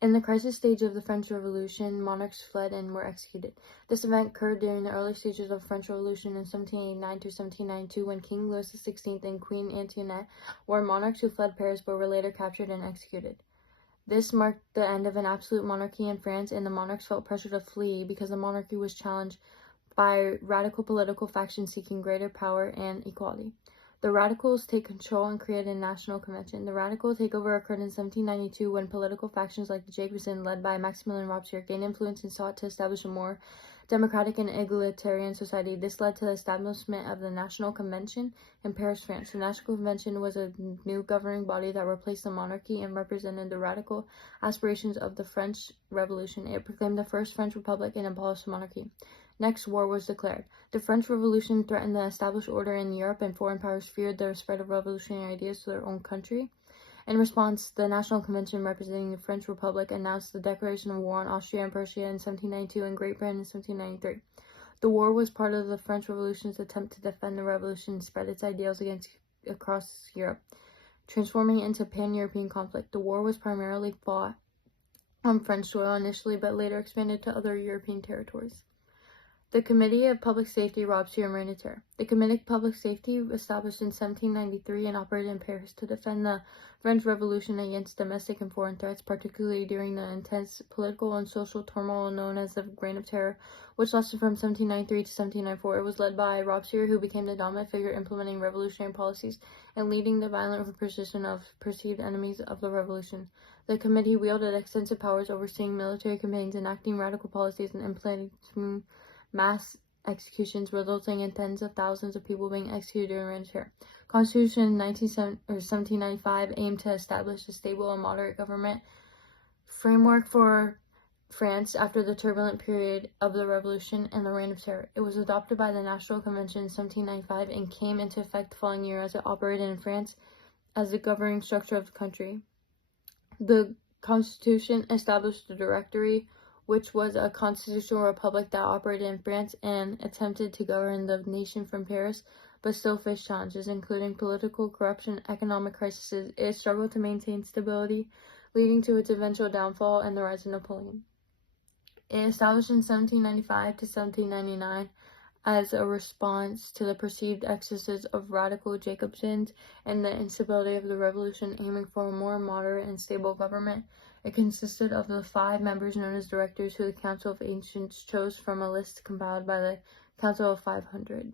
In the crisis stage of the French Revolution, monarchs fled and were executed. This event occurred during the early stages of the French Revolution in 1789 to 1792 when King Louis XVI and Queen Antoinette were monarchs who fled Paris but were later captured and executed. This marked the end of an absolute monarchy in France, and the monarchs felt pressure to flee because the monarchy was challenged by radical political factions seeking greater power and equality. The radicals take control and create a national convention. The radical takeover occurred in 1792 when political factions like the Jacobins, led by Maximilien Robespierre, gained influence and sought to establish a more democratic and egalitarian society. This led to the establishment of the National Convention in Paris, France. The National Convention was a new governing body that replaced the monarchy and represented the radical aspirations of the French Revolution. It proclaimed the first French Republic and abolished the monarchy. Next, war was declared. The French Revolution threatened the established order in Europe, and foreign powers feared the spread of revolutionary ideas to their own country. In response, the National Convention representing the French Republic announced the declaration of war on Austria and Prussia in 1792 and Great Britain in 1793. The war was part of the French Revolution's attempt to defend the revolution and spread its ideals across Europe, transforming it into a pan-European conflict. The war was primarily fought on French soil initially, but later expanded to other European territories. The Committee of Public Safety, Robespierre and Reign of Terror. The Committee of Public Safety, established in 1793 and operated in Paris to defend the French Revolution against domestic and foreign threats, particularly during the intense political and social turmoil known as the Reign of Terror, which lasted from 1793 to 1794. It was led by Robespierre, who became the dominant figure implementing revolutionary policies and leading the violent repression of perceived enemies of the revolution. The committee wielded extensive powers, overseeing military campaigns, enacting radical policies, and implementing mass executions, resulting in tens of thousands of people being executed during Reign of Terror. Constitution in 1795 aimed to establish a stable and moderate government framework for France after the turbulent period of the Revolution and the Reign of Terror. It was adopted by the National Convention in 1795 and came into effect the following year as it operated in France as the governing structure of the country. The Constitution established the Directory, which was a constitutional republic that operated in France and attempted to govern the nation from Paris, but still faced challenges, including political corruption, economic crises. It struggled to maintain stability, leading to its eventual downfall and the rise of Napoleon. It established in 1795 to 1799 as a response to the perceived excesses of radical Jacobins and the instability of the revolution, aiming for a more moderate and stable government. It consisted of the 5 members known as directors, who the Council of Ancients chose from a list compiled by the Council of 500.